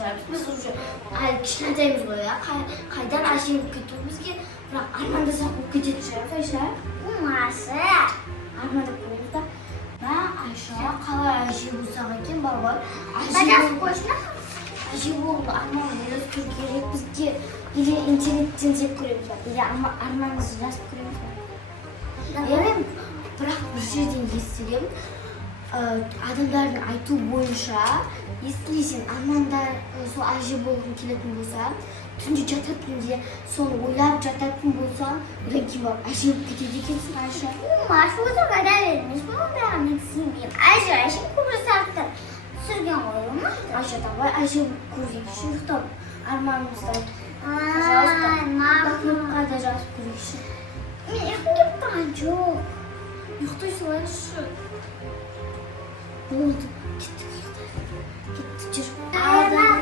ажыраймыз. Біз уже кішкентаймыз ғой, иә. Қайдан әже болып кетуімізге, бірақ армандасақ болып кететін шығармыз, Айша. Масы. Армандап қоямыз да. Айша, қалай әже болсақ екен, бар. Әже болу арманын ойластыру керекпіз де, или интернеттен іздеп көреміз ба, или арманымызды жазып көреміз ба. Бірақ бір жерден естігем, адамдардың айту бойынша, если сен арманда сол әже болғың келетін болса, түнде жататынде соны ойлап жататын болсаң, одан кейін барып әже болып кетеді екенсің, Айша. Маршрутқа қайда бермес, мен түсінбеймін. Әже көбірек сағаттар түсірген ғой, ма? Айша, давай әже көрейік, ұйықтап, арманымызды айтып. Қайда жазып көрейікші. Мен ұйықтап келіп тұрған жоқ. Ұйықтай салайыншы. Болды, кеттік ұйықтайық. Кеттік жүр.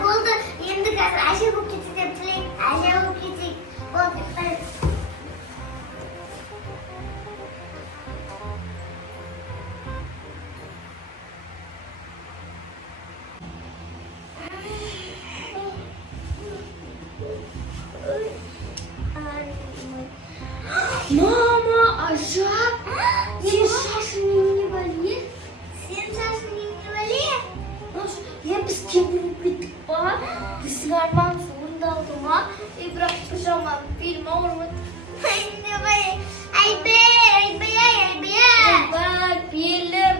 Болды, енді қазір әже болып кетсе деп тілейік. Әже болып кетсек, болды ұйықтайық. Мама, Айша, сен шашың немене бәле? Сен шашың немене бәле? Біз кемпір болып кеттік па? Біздің арманымыз орындалды ма? Бірақ пижама фильм ауырмады. Айбай, белім.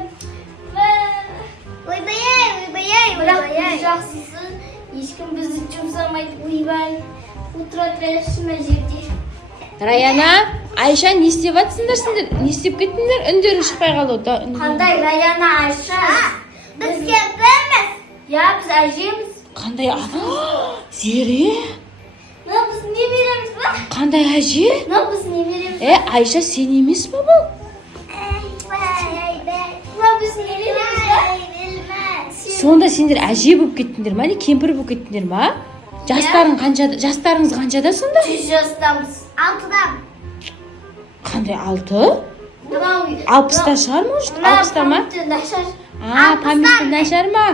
Бірақ біз жақсысын, ешкім бізді жұмсамайды. Ойбай, отыра тұрайықшы мына жерде. Раяна, Айша, не істеп жатсыңдар сендер? Не істеп кеттіңдер? Үндерің шықпай қалуда. Қандай Раяна, Айша? Біз кемпірміз. Я, біз әжеміз. Қандай адам? Зере? Мына біз не береміз ба? Қандай әже? Мына біз не береміз? Айша, сен емес па бұл? Мына біз не береміз ба? Сонда сендер әже болып кеттіңдер ма? Не кемпір болып кеттіңдер ма? Жастарыңыз қаншада сонда? 100 жастамыз. 6-дан. Қандай 6? 60-та шығар ма? 60-та ма? Памяты нашар ма?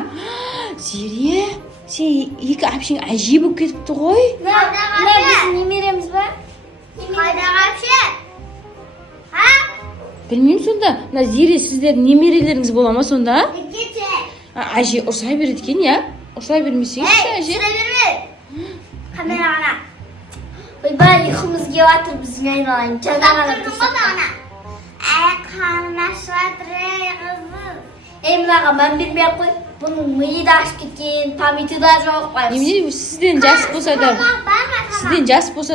Зере, сен екі әпшің әже болып кетіпті ғой. Мына біз немереміз ба? Қайда қапшы? Білмеймін сонда. Зере, сіздер немерелеріңіз бола ма сонда? Кете. Әже ұрсай береді екен, я? Ұрсай бермесеңізші, әже. Сұра берме. Камерағана. Ойбай, ұйқымыз келіп жатыр, біздің айналайын. Жаңа ғана тұрсақ. Қарным ашып жатыр, қызым. Мынаға мән бермей-ақ қой. Бұның миы да ашып кеткен, памяты да жоқ. Немене, сізден жас болса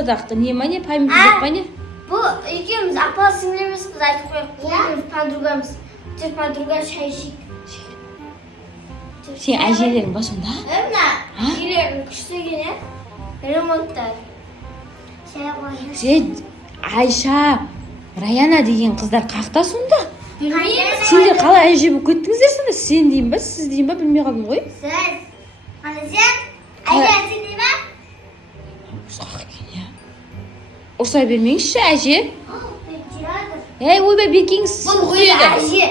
да, не ма не, памяты жоқ па не? Бұл екеуміз апа сіңлемізбіз, айтып қояйық. Бұл подругамыз. Тек подруга шай ішейік. Сен әжелерің ба сонда? Мына, жиренің күшті екен, е? Ремонттар. Сен Айша, Раяна деген қыздар қақта сонда? Білмеймін. Сендер қалай әже болып кеттіңіздер сонда? Сен дейін ба, сіз дейін ба, білмей қалдым ғой. Сіз. Қана сен? Әже сен дей ма? Ұсқақ екен, я. Ұрсай бермеңізші, әже. Ойбай, беркеңіз. Бұл өзі әже.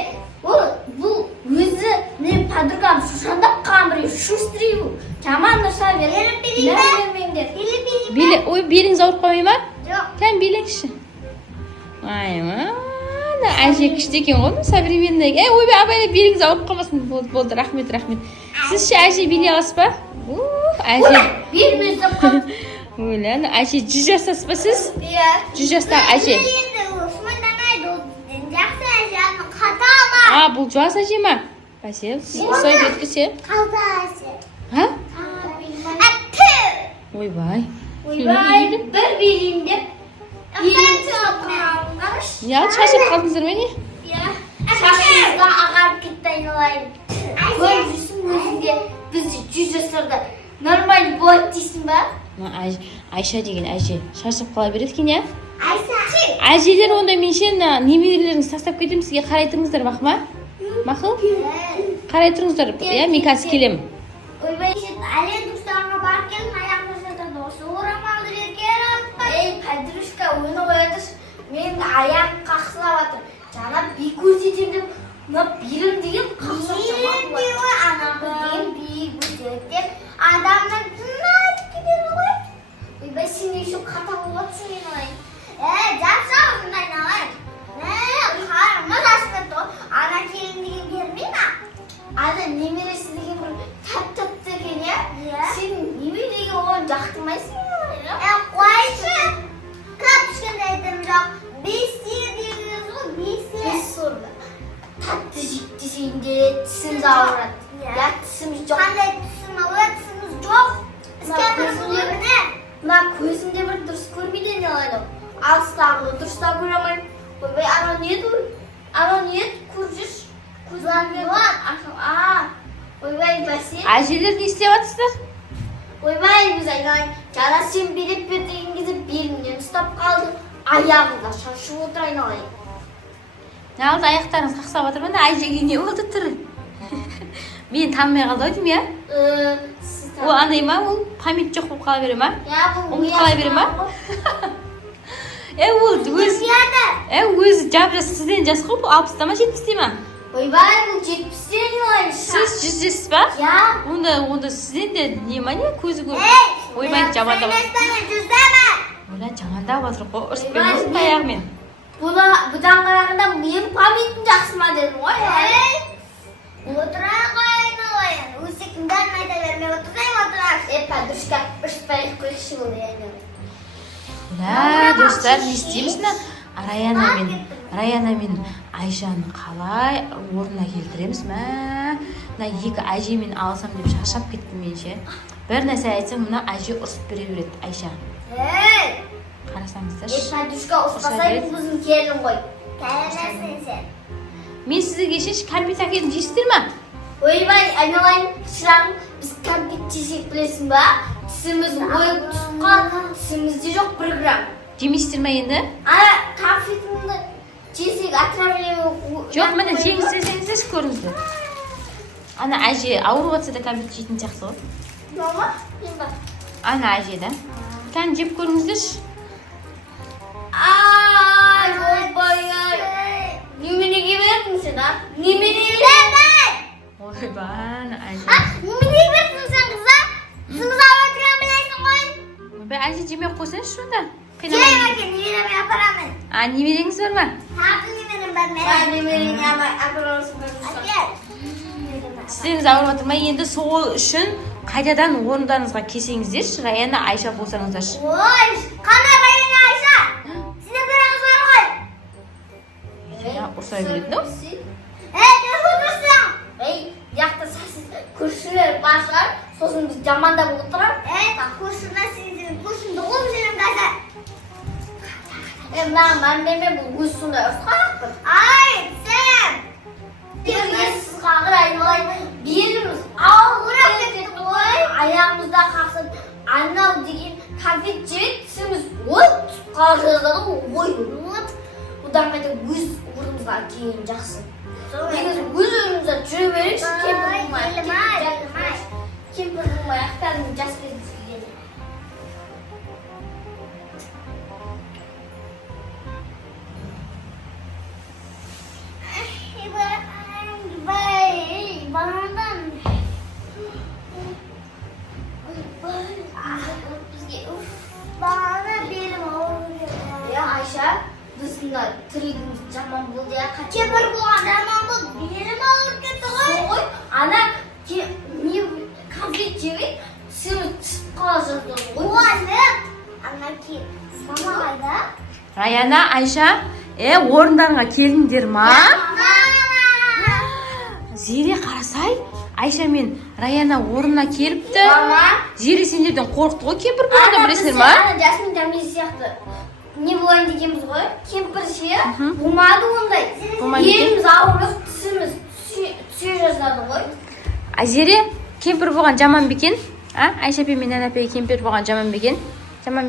Бұл өзі мен подругам шушандап қалған біреу шустрый бұл. Жаман ұрса беріп бермеңдер. Ой, беліңіз ауырып қалмай ма? Жоқ. Кәм беліңізші. Әже күшті екен ғой, современный. Ойбай, абай, беліңіз ауырып қалмасын. Болды, рахмет. Сіз ше әже беле аласыз ба? Әже. Бермесіп қап. Өлі, әже 100 жастасыз ба сіз? Иә. 100 жастағы әже. Енді шуманданайды, жақсы әже, қатал. Бұл жуас әже ма? Бәсе, ұсай беткісе. Қалда әже. Ойбай. Ойбай, бір белейін деп. Шашып қалдыңыздар ма не? Шашымызда ағарып кетті айналайын. Көріп жүрсің өзіңде біз 100 жасарда нормально болады дейсің ба? Айша деген әже шашып қала береді екен, я? Айша. Әжелер онда мен ше немерелеріңізді тастап кетемін, сізге қарай тұрыңыздар, мақұл? Мақұл? Қарай тұрыңыздар, мен қазір келемін. Ойбай, әлем дұстарға барып келдің, аяққа жатады, осы орамалды ерген алып. Подружка, оны қоядыш, мен аяқ қақсылап жатыр. Жаңа би көрсетем деп, мына белім деген қақсылап жатыр. Анам деген би көрсетем, адамның Sen nimaga o'g'il yoqtirmaysingmi? Qo'yishi. Kapishganda aytdim, yo'q. Besiya deydiz-ku, besiya. So'rda. Tatti desingde tishimiz og'riydi. Ya tishimiz yo'q. Qanday tishim og'riydi, tishimiz yo'q. Iskabir bo'lyapti. Men ko'zimda bir durust ko'rmaydi edim. Alsdagi durustda ko'raman. Voy, ana niyet ko'rish. Ko'zlarga bor. Voy, basi. Ajilar ne isteyapsizlar? Voy, biz aynan sen bilib berdiğingizni belimden ustab qoldim. Ayağımda şaşıb o'tirayın. Ne oldu ayaklarınız qaqsab o'tirman da Ayjaga ne oldu tiri? Men tanmay qoldim ya. Siz O anayma, o pamit yo'q bo'lib qolaverma. Ya bu Onu qolaverma. O'zi jabra sizdan jas qilib 60 tama 70 deyman. Voy, bu 70 deyman. Siz 100 ba? Ya. Unda sizdan de nima ne ko'zi ko'p. Voy, men jamanda. Ular jamanda hozir qo'rqib qo'yar men. Budan qaraganda men pamitim yaxshimi dedim voy. O'tiray qo'ying. O'zi kimdan aytavermay o'tiray. Podushka pishpay qo'yishi bo'ladi. Ular do'stlar ne isteymiz-na? Rayana men Ayshani qalay o'rniga keltiramizmi? Na ikki Ayja men olsam deb shashab ketdim mencha. Bir narsa aytsam, uni Ayja urib beraveradi Aysha. Qarasangizlar. Podushka ustasang bizim kelin qo'y. Qayerdasan sen? Men sizga ishish kompyuterga yetishtirma. Voy, aynan sizlar biz kompyuter bilasizmi? Tishimiz o'yib chiqqan, tishimizda yo'q program. Yetishtirma endi. Ana kompyuterni chizib atrofini Yo'q, mana jengiz ko'ringizlar. Ana Ayja avrovatsida kompyuter yetinchaqsi. Nima? Ana Ayjada. Kan jeb ko'ringizlar. Voy, nimaniga beribsan, ha? Nimaniga beribsan? Voy, bana Ayja. Nimaniga beribsan qizim? Sizni avatiran bilaysan qo'y. Ben Ayja jemay qo'ysin shunda. Keyin nimaga yaparaman? Nimeringiz bormi? Haqi nimaga barman? Nimaning ham akrosim Aka. Sizning zavratimay endi so'g'il uchun qaytadan o'rningizga kelsingizlar, Rayana Aysha bo'lsanizlar. Voy, qanday Rayana Aysha? Sizga beramiz qo'y. Ya, o'sayverdi-ku. O'tirsin. Yoqda siz kursilar boshlar, so'zim biz jamanda bo'lib o'tirib, Qo'shimda sizning qo'shimda o'zim qaysa. men bu gusunda usqaq. Ay, sen. Biz qag'iraymoy, belimiz og'rib ketdi voy, oyog'imizda qaqsin. Ana degan konfetchik tishimiz o't qog'ozda voy. Budan qayta o'z o'rnimizga keyin yaxshi. Biz o'z o'rnimizga turaverish, kempir bo'lmay, axtarni jasga keldi. Ya Ayşe, bizimle trilimiz zaman buldu ya. Kempir bo'lgan zaman bu belim og'rib ketdi qo'y. Ana niye konfet yiyip seni çıkazdı O'g'lim, anaki samalayda. Rayana Aysha, o'rningizga kelinglarmi? Ziri qarasay, Aysha men Rayana o'rniga kelibdi. Ziri senlardan qo'rqdi-ku, kempir bo'lganini bilasizlarmi? Ana Jasmin tamiz siyahtı. Ne bo'laydi deganmiz qo'y? Kempir şey, bo'lmadi unday. Yerimiz og'riq, tishimiz tushiradi qo'y. Aziri kempir bo'lgan jamon bikin. Aysha pe men ana pe kempir bo'lgan jamon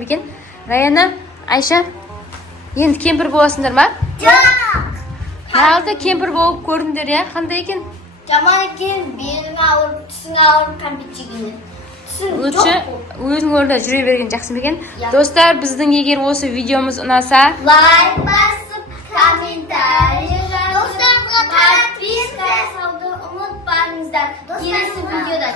bikin. Rayana Aysha endi kempir bo'lasizlarmi? Yo'q. Halda kempir bo'lib ko'ringlar ya, qanday ekan? Zaman ekan belingga og'rib, tishingga og'rib kompyuterni. O'zi o'zing o'rnida yuravergan yaxshimikan? Do'stlar, bizning agar o'sha videomiz unasa, like bosib, kommentariy do'stlarimizga podpiska qilishni unutmanglar. Kelasi videoda